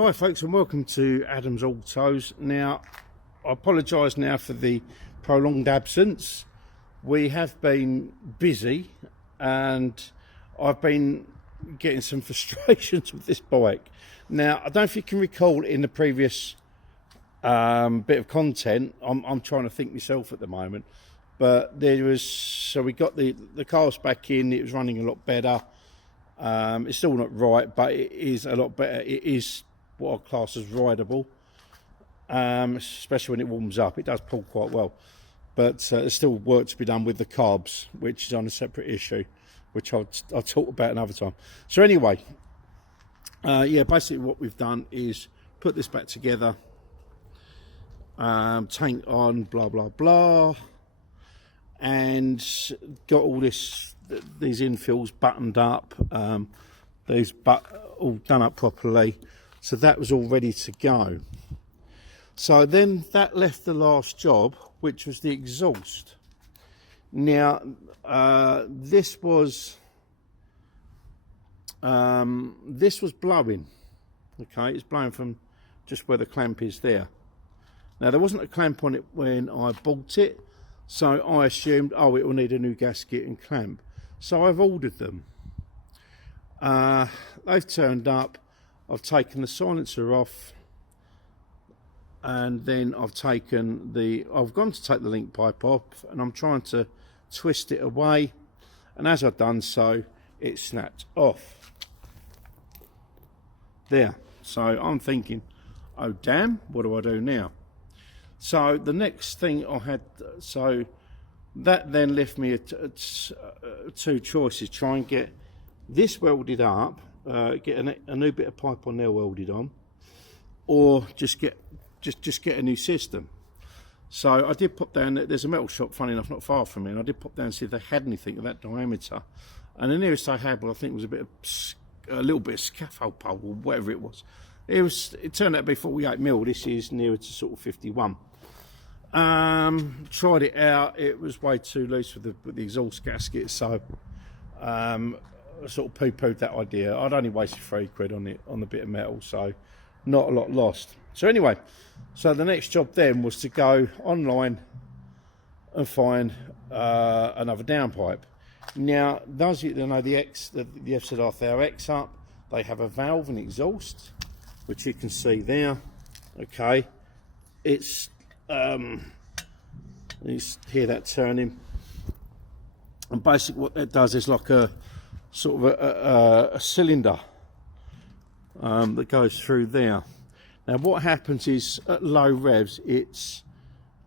Hi folks, and welcome to Adam's Autos. Now, I apologise now for the prolonged absence. We have been busy and I've been getting some frustrations with this bike. Now, I don't know if you can recall in the previous bit of content, I'm trying to think myself at the moment, but there was, so we got the cars back in, it was running a lot better. It's still not right, but it is a lot better. It is what I class as rideable, especially when it warms up. It does pull quite well, but there's still work to be done with the carbs, which is on a separate issue, which I'll talk about another time. So anyway, yeah, basically what we've done is put this back together, tank on, blah blah blah, and got all these infills buttoned up, all done up properly, so that was all ready to go. So then that left the last job, which was the exhaust. Now this was blowing. Okay, it's blowing from just where the clamp is there. Now there wasn't a clamp on it when I bought it, so I assumed, oh, it will need a new gasket and clamp. So I've ordered them. They've turned up. I've taken the silencer off, and then I've gone to take the link pipe off, and I'm trying to twist it away, and as I've done so, it snapped off. There. So I'm thinking, oh damn, what do I do now? So the next thing I had, so that then left me two choices: try and get this welded up, get a new bit of pipe on there welded on, or just get a new system. So I did pop down. There's a metal shop, funny enough, not far from me, and I did pop down and see if they had anything of that diameter. And the nearest they had, well, I think was a little bit of scaffold pole or whatever it was. It turned out to be 48mm. This is nearer to sort of 51. Tried it out. It was way too loose with the exhaust gasket, so sort of poo-pooed that idea. I'd only wasted £3 on the bit of metal, so not a lot lost. So anyway, so the next job then was to go online and find another downpipe. Now, those of you that know the FZR Thou X up, they have a valve and exhaust, which you can see there. Okay, it's you hear that turning, and basically what that does is like a sort of a cylinder that goes through there. Now what happens is at low revs,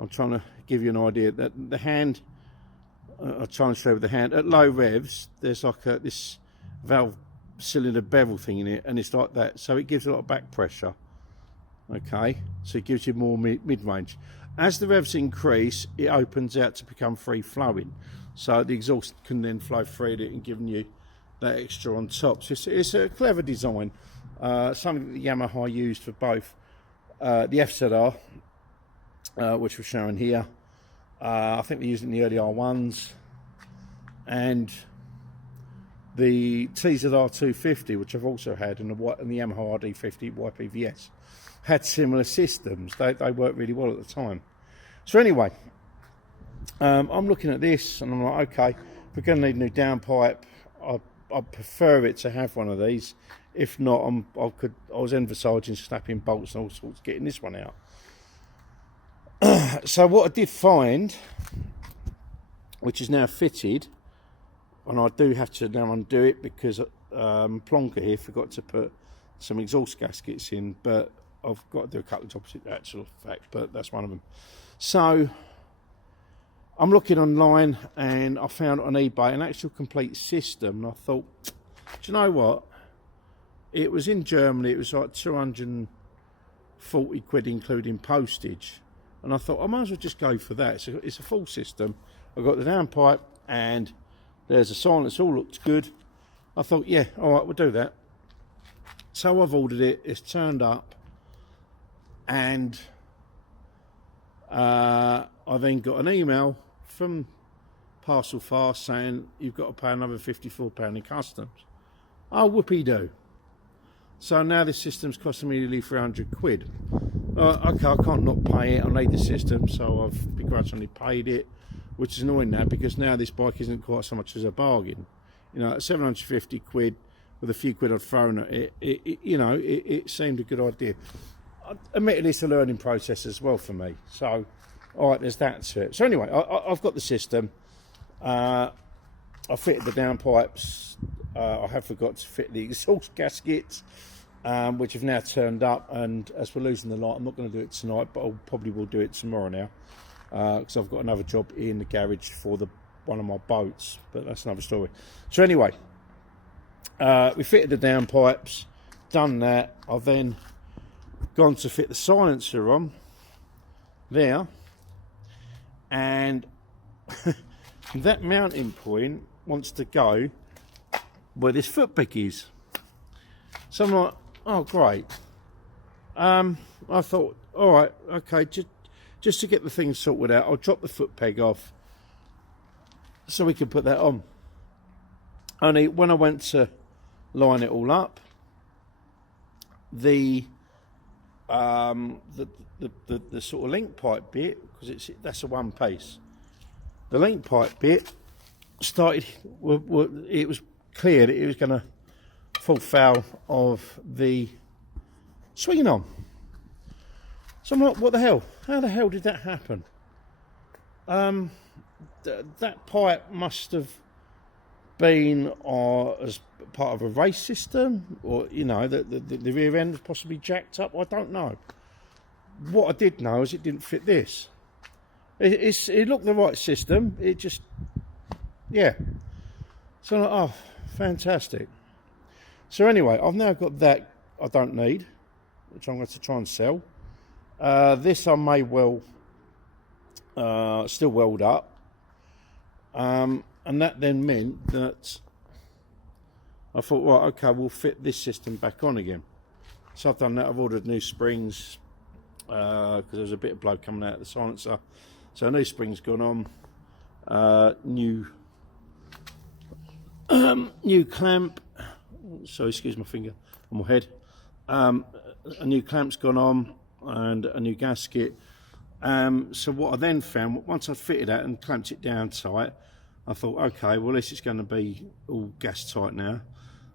I'm trying to give you an idea that the hand, I'll try and show with the hand, at low revs there's like this valve cylinder bevel thing in it, and it's like that, so it gives a lot of back pressure. Okay, so it gives you more mid-range. As the revs increase, it opens out to become free flowing, so the exhaust can then flow through it and giving you that extra on top. So it's a clever design, something that Yamaha used for both the FZR, which we're showing here. I think they used it in the early R1s, and the TZR 250, which I've also had, and the Yamaha RD50 YPVS. Had similar systems. They worked really well at the time. So anyway, I'm looking at this and I'm like, okay, we're going to need a new downpipe. I prefer it to have one of these. If not, I was envisaging snapping bolts and all sorts, getting this one out. So what I did find, which is now fitted, and I do have to now undo it because Plonker here forgot to put some exhaust gaskets in, but I've got to do a couple of jobs in actual fact, but that's one of them. So I'm looking online and I found on eBay an actual complete system, and I thought, do you know what? It was in Germany, it was like 240 quid including postage, and I thought I might as well just go for that. So it's a full system. I've got the downpipe and there's a silence, all looks good. I thought, yeah, all right, we'll do that. So I've ordered it, it's turned up, and I then got an email from Parcel Fast saying you've got to pay another £54 in customs. Oh, whoopee-doo. So now this system's costing me nearly 300 quid. Okay, I can't not pay it. I need the system, so I've begrudgingly paid it, which is annoying now, because now this bike isn't quite so much as a bargain. You know, at 750 quid with a few quid I'd thrown at it, it seemed a good idea. Admittedly, it's a learning process as well for me. So, all right, there's that to it. So anyway, I've got the system. I fitted the downpipes. I have forgot to fit the exhaust gaskets, which have now turned up. And as we're losing the light, I'm not going to do it tonight, but I probably will do it tomorrow now, because I've got another job in the garage for one of my boats. But that's another story. So anyway, we fitted the downpipes, done that. I've then gone to fit the silencer on there, and that mounting point wants to go where this foot peg is. So I'm like, oh great. I thought, all right, okay, just to get the thing sorted out, I'll drop the foot peg off so we can put that on. Only when I went to line it all up, the sort of link pipe bit, because that's a one piece. The link pipe bit started. It was clear that it was going to fall foul of the swinging arm. So I'm like, what the hell? How the hell did that happen? That pipe must have been as part of a race system, or the rear end was possibly jacked up. I don't know. What I did know is it didn't fit this. It looked the right system. It just, yeah. So I'm like, oh, fantastic. So anyway, I've now got that I don't need, which I'm going to try and sell. This I may well still weld up. And that then meant that I thought, right, okay, we'll fit this system back on again. So I've done that. I've ordered new springs, because there was a bit of blow coming out of the silencer. So new springs gone on, new clamp. So excuse my finger on my head. A new clamp's gone on, and a new gasket. So what I then found, once I fitted that and clamped it down tight, I thought, okay, well, this is going to be all gas tight now.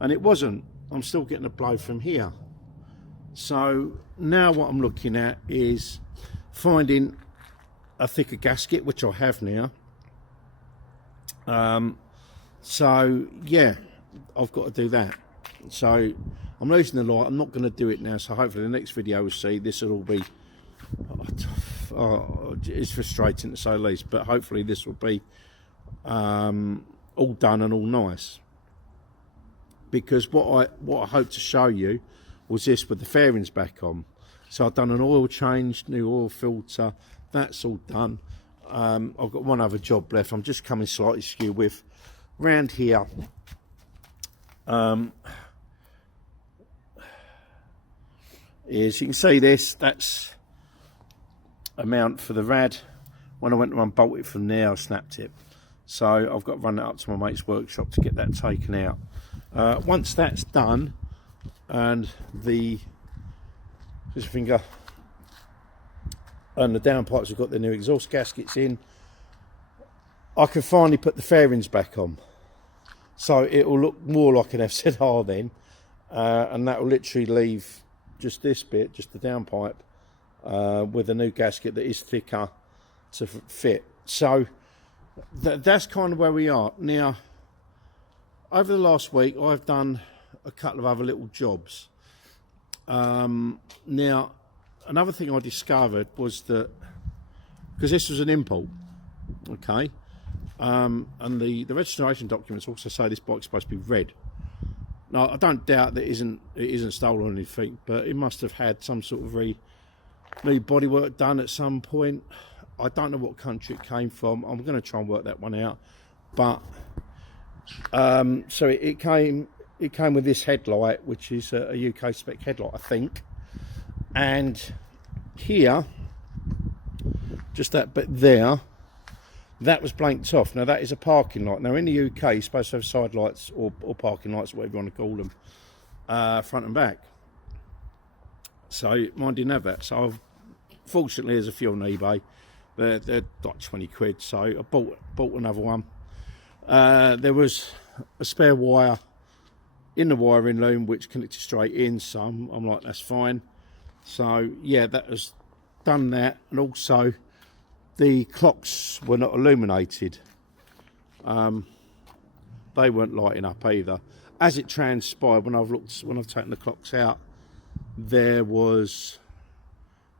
And it wasn't. I'm still getting a blow from here. So now what I'm looking at is finding a thicker gasket, which I have now. So yeah, I've got to do that. So I'm losing the light. I'm not going to do it now. So hopefully the next video we'll see, this will all be, it's frustrating to say the least, but hopefully this will be all done and all nice. Because what I hope to show you was this with the fairings back on. So I've done an oil change, new oil filter, that's all done. I've got one other job left. I'm just coming slightly skew with round here. As you can see, that's a mount for the rad. When I went to unbolt it from there, I snapped it. So I've got to run it up to my mate's workshop to get that taken out. Once that's done, and the finger and the downpipes have got their new exhaust gaskets in, I can finally put the fairings back on. So it will look more like an FZR then, and that will literally leave just this bit, just the downpipe, with a new gasket that is thicker to fit. So that's kind of where we are now. Over the last week, I've done a couple of other little jobs. Now, another thing I discovered was that, because this was an import, okay, and the registration documents also say this bike's supposed to be red. Now, I don't doubt that it isn't stolen or anything, but it must have had some sort of new bodywork done at some point. I don't know what country it came from. I'm going to try and work that one out. But so it came with this headlight, which is a UK spec headlight, I think. And here, just that bit there, that was blanked off. Now that is a parking light. Now in the UK, you're supposed to have side lights or parking lights, whatever you want to call them. front and back. So mine didn't have that. So fortunately, there's a few on eBay. They're like 20 quid. So I bought another one. There was a spare wire in the wiring loom which connected straight in. So I'm like, that's fine. So yeah, that has done that. And also the clocks were not illuminated. They weren't lighting up either. As it transpired, when I've taken the clocks out, there was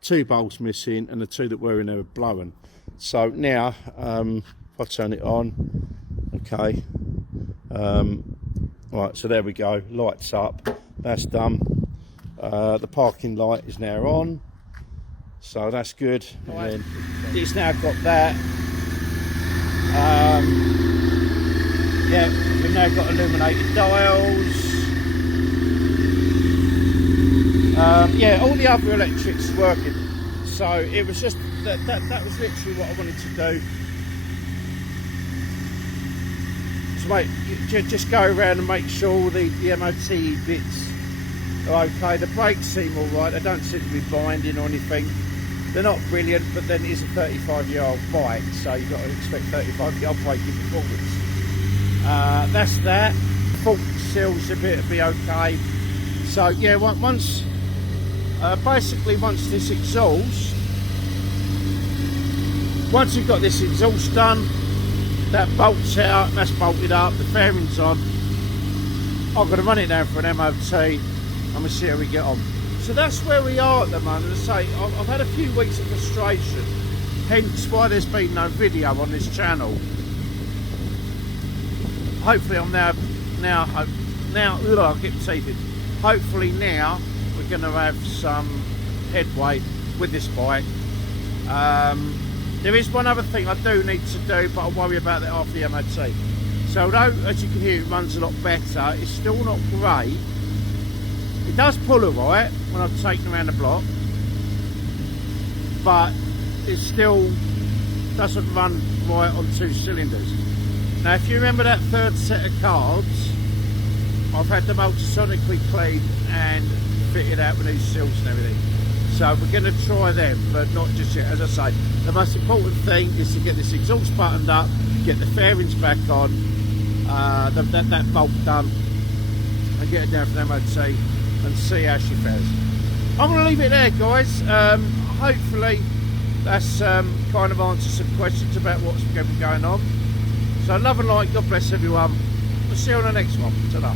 2 bolts missing, and the 2 that were in there were blowing. So now, if I turn it on, okay, right, so there we go, lights up, that's done. The parking light is now on, so that's good. And then it's now got that. Yeah, we've now got illuminated dials. Yeah, all the other electrics working. So it was just that was literally what I wanted to do. So mate, just go around and make sure all the MOT bits are okay. The brakes seem alright, they don't seem to be binding or anything. They're not brilliant, but then it is a 35-year-old bike, so you've got to expect 35-year-old braking performance. That's that. Fault seals a bit to be okay. So yeah, once this exhaust, once you've got this exhaust done, that bolt's out, that's bolted up, the fairing's on, I've got to run it down for an MOT and we'll see how we get on. So that's where we are at the moment. As I say, I've had a few weeks of frustration, hence why there's been no video on this channel. Hopefully I'm I'll get teeth in. Hopefully now we're going to have some headway with this bike. There is one other thing I do need to do, but I'll worry about that after the MOT. So although, as you can hear, it runs a lot better, it's still not great. It does pull alright when I've taken around the block, but it still doesn't run right on 2 cylinders. Now if you remember that third set of cards, I've had them ultrasonically cleaned and fitted out with new seals and everything. So we're going to try them, but not just yet. As I say, the most important thing is to get this exhaust buttoned up, get the fairings back on, that bolt done, and get it down for the MOT and see how she fares. I'm going to leave it there, guys. Hopefully that's kind of answered some questions about what's going on. So love and light, God bless everyone. We'll see you on the next one. Ta-da.